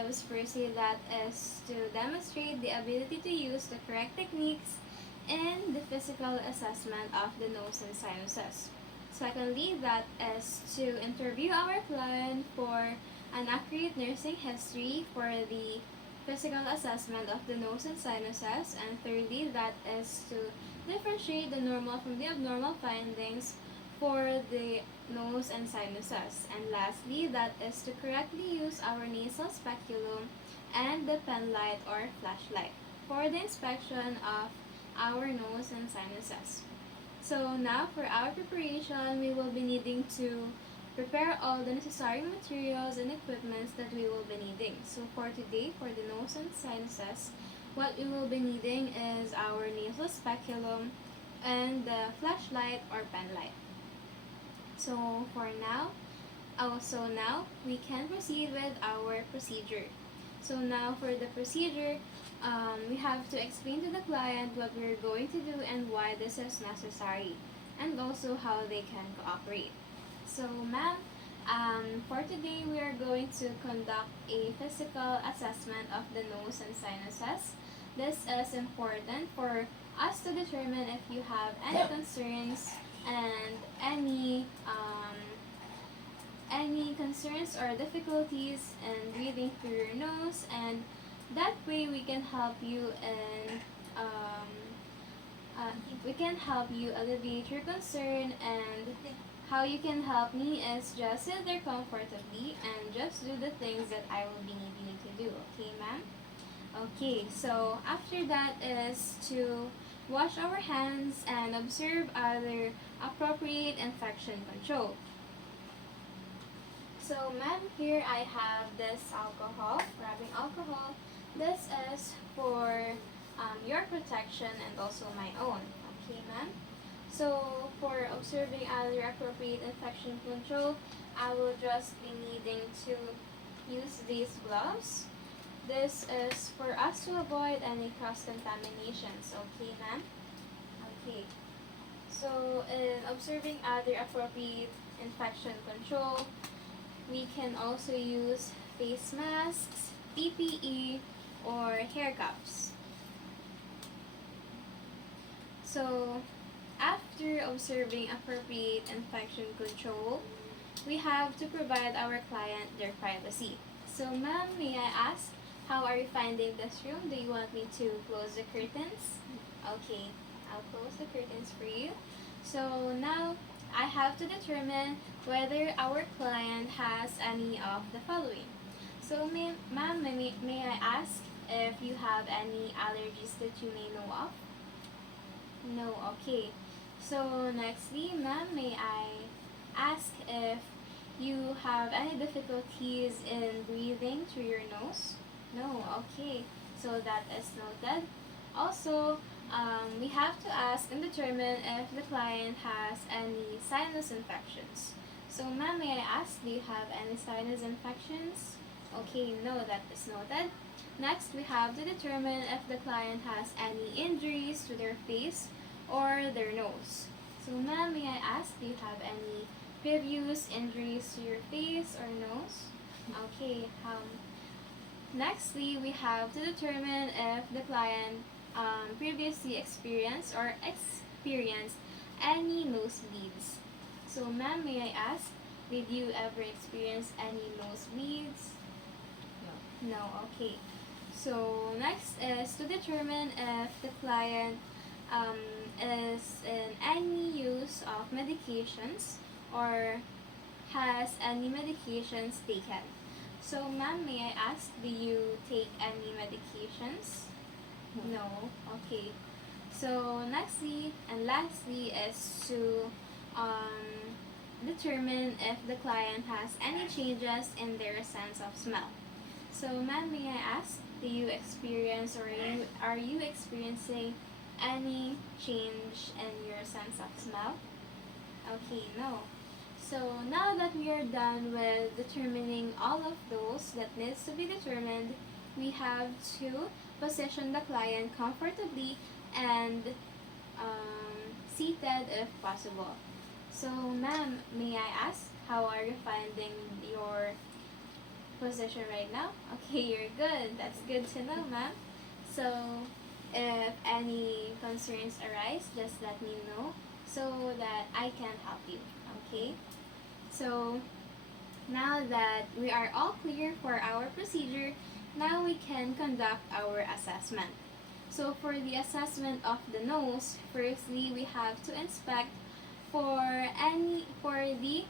objectives firstly, that is to demonstrate the ability to use the correct techniques in the physical assessment of the nose and sinuses. Secondly, that is to interview our client for an accurate nursing history for the physical assessment of the nose and sinuses. And thirdly, that is to differentiate the normal from the abnormal findings for the nose and sinuses. And lastly, that is to correctly use our nasal speculum and the pen light or flashlight for the inspection of our nose and sinuses. So now for our preparation, we will be needing to prepare all the necessary materials and equipments that we will be needing. So for today, for the nose and sinuses, what we will be needing is our nasal speculum and the flashlight or pen light. So for now, now we can proceed with our procedure. So now for the procedure, we have to explain to the client what we're going to do and why this is necessary, and also how they can cooperate. So ma'am, for today we are going to conduct a physical assessment of the nose and sinuses. This is important for us to determine if you have any concerns and any concerns or difficulties in breathing through your nose, and that way we can help you in we can help you alleviate your concern. And how you can help me is just sit there comfortably and just do the things that I will be needing you to do. Okay, ma'am? Okay, so after that is to wash our hands and observe other appropriate infection control. So ma'am, here I have this alcohol, rubbing alcohol. This is for your protection and also my own. Okay, ma'am? So for observing other appropriate infection control, I will just be needing to use these gloves. This is for us to avoid any cross-contaminations. Okay, ma'am? Okay. So in observing other appropriate infection control, we can also use face masks, PPE, or hair cuffs. So after observing appropriate infection control, we have to provide our client their privacy. So ma'am, may I ask, how are you finding this room? Do you want me to close the curtains? Okay, I'll close the curtains for you. So now, I have to determine whether our client has any of the following. So ma'am, may I ask if you have any allergies that you may know of? No, okay. So nextly, ma'am, may I ask if you have any difficulties in breathing through your nose? No, okay. So that is noted. Also, we have to ask and determine if the client has any sinus infections. So ma'am, may I ask, do you have any sinus infections? Okay, no, that is noted. Next, we have to determine if the client has any injuries to their face or their nose. So ma'am, may I ask, do you have any previous injuries to your face or nose? Okay, nextly, we have to determine if the client previously experienced any nosebleeds. So ma'am, may I ask, did you ever experience any nosebleeds? No. No, okay. So next is to determine if the client is in any use of medications or has any medications taken. So ma'am, may I ask, do you take any medications? No. Okay. So nextly and lastly is to determine if the client has any changes in their sense of smell. So ma'am, may I ask, do you experience or are you experiencing any change in your sense of smell? Okay, no. So now that we are done with determining all of those that needs to be determined, we have to position the client comfortably and seated if possible. So ma'am, may I ask, how are you finding your position right now? Okay, you're good. That's good to know, ma'am. So, if any concerns arise, just let me know so that I can help you. Okay? So, now that we are all clear for our procedure, now we can conduct our assessment. So for the assessment of the nose, firstly we have to inspect for the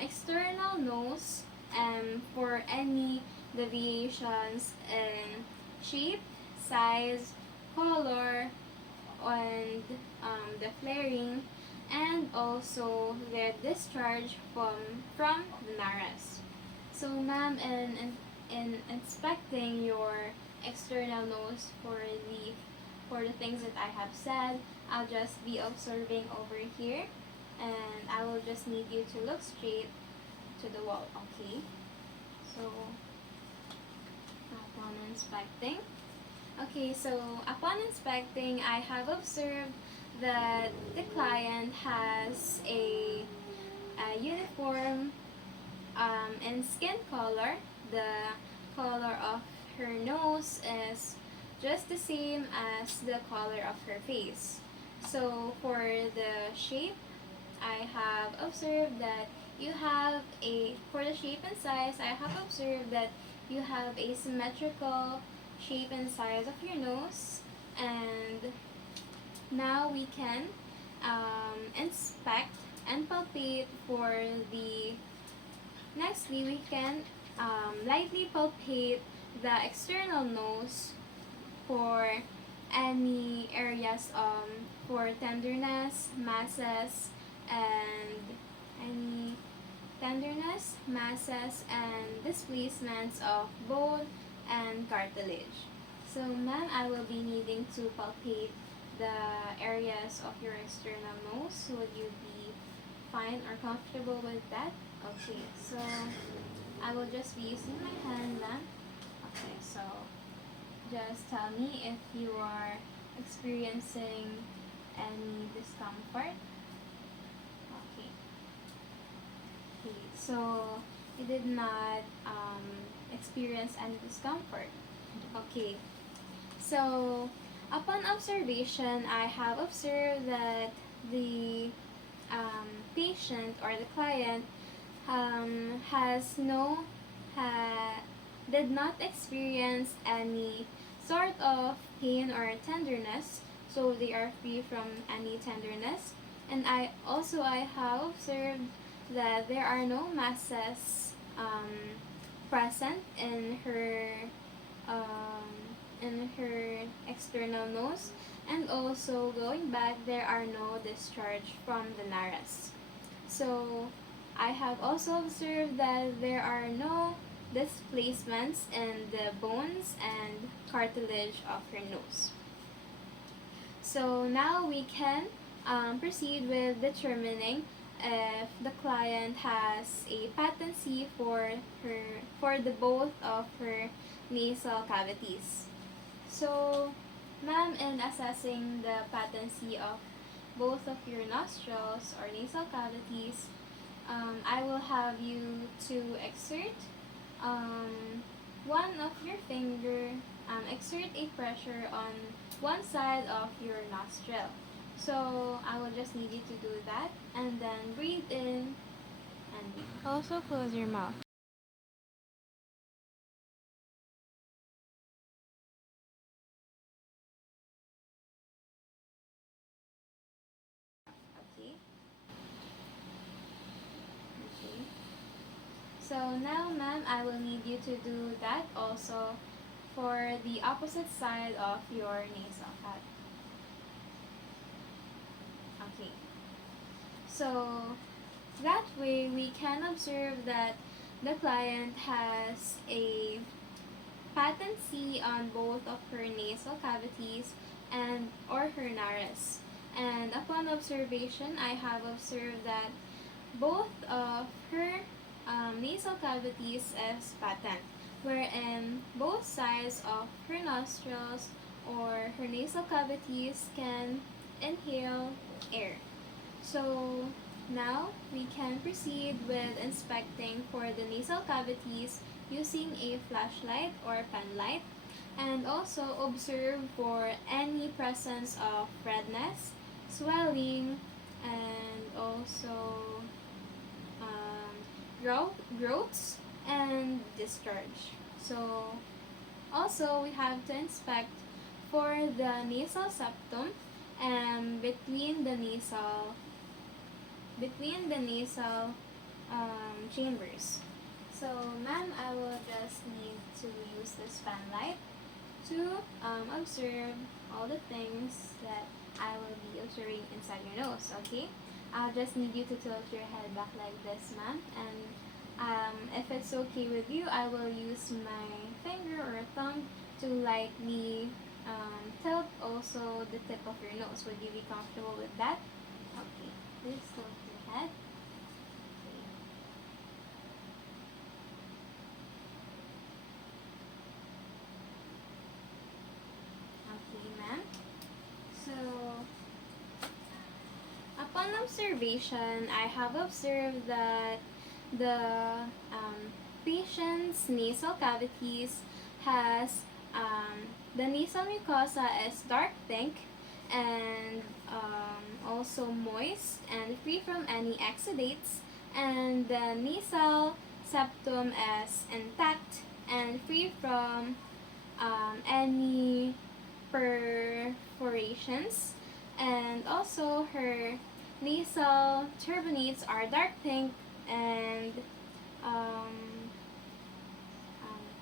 external nose and for any deviations in shape, size, color, and the flaring, and also the discharge from the nares. So, ma'am, in inspecting your external nose for the things that I have said, I'll just be observing over here, and I will just need you to look straight to the wall. Okay. So, upon inspecting. Okay, so upon inspecting, I have observed that the client has a uniform in skin color. The color of her nose is just the same as the color of her face. So for the shape, I have observed that you have for the shape and size, I have observed that you have a symmetrical shape and size of your nose. And now we can inspect and palpate for the, nextly we can lightly palpate the external nose for any areas for tenderness, masses, and any masses, and displacements of bone and cartilage. So, ma'am, I will be needing to palpate the areas of your external nose. Would you be fine or comfortable with that? Okay, so I will just be using my hand, ma'am. Okay, so just tell me if you are experiencing any discomfort. Okay. Okay, so you did not experience any discomfort. Okay, so upon observation, I have observed that the patient or the client has no ha, did not experience any sort of pain or tenderness, so they are free from any tenderness. And I have observed that there are no masses present um, in her external nose, and also going back, there are no discharge from the nares. So I have also observed that there are no displacements in the bones and cartilage of her nose. So now we can proceed with determining if the client has a patency for the both of her nasal cavities. So, ma'am, in assessing the patency of both of your nostrils or nasal cavities, I will have you to exert one of your finger, exert a pressure on one side of your nostril. So I will just need you to do that, and then breathe in and breathe. Also close your mouth. Okay. Okay. So now, ma'am, I will need you to do that also for the opposite side of your nasal cavity. Okay. So that way we can observe that the client has a patency on both of her nasal cavities and or her nares. And upon observation, I have observed that both of her nasal cavities is patent, wherein both sides of her nostrils or her nasal cavities can inhale air. So Now, we can proceed with inspecting for the nasal cavities using a flashlight or pen light, and also observe for any presence of redness, swelling, and also growths and discharge. So, also we have to inspect for the nasal septum and between the nasal chambers. So, ma'am, I will just need to use this fan light to observe all the things that I will be observing inside your nose, okay? I'll just need you to tilt your head back like this, ma'am. And if it's okay with you, I will use my finger or thumb to lightly tilt also the tip of your nose. Would you be comfortable with that? Okay, please tilt your head. Okay, ma'am. So, upon observation, I have observed that the patient's nasal cavities has the nasal mucosa is dark pink and also moist and free from any exudates, and the nasal septum is intact and free from any perforations, and also her nasal turbinates are dark pink and what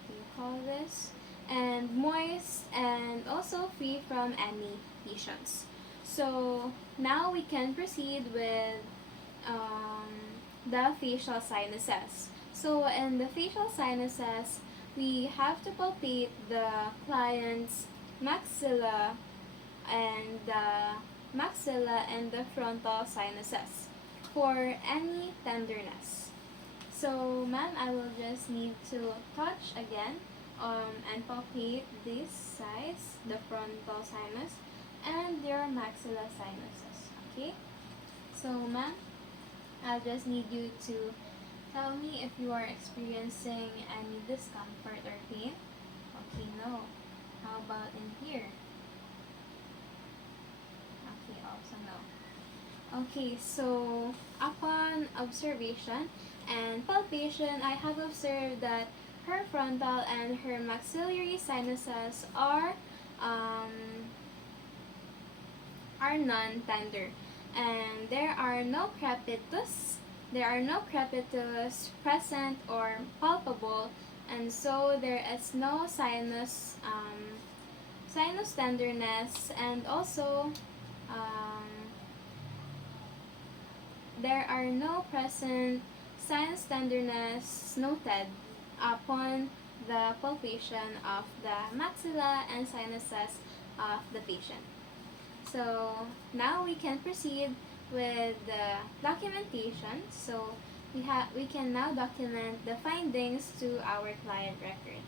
do you call this? And moist and also free from any lesions. So now we can proceed with um, the facial sinuses. So in the facial sinuses, we have to palpate the client's maxilla and the frontal sinuses for any tenderness. So, ma'am, I will just need to touch again and palpate this sides, the frontal sinus, and your maxilla sinuses. Okay? So, ma'am, I'll just need you to tell me if you are experiencing any discomfort or pain. Okay, no. How about in here? Okay, also no. Okay, so upon observation and palpation, I have observed that her frontal and her maxillary sinuses um, are non-tender, and there are no crepitus present or palpable, and so there is no sinus tenderness, and also um, there are no present sinus tenderness noted upon the palpation of the maxilla and sinuses of the patient. So now we can proceed with the documentation. So we can now document the findings to our client record.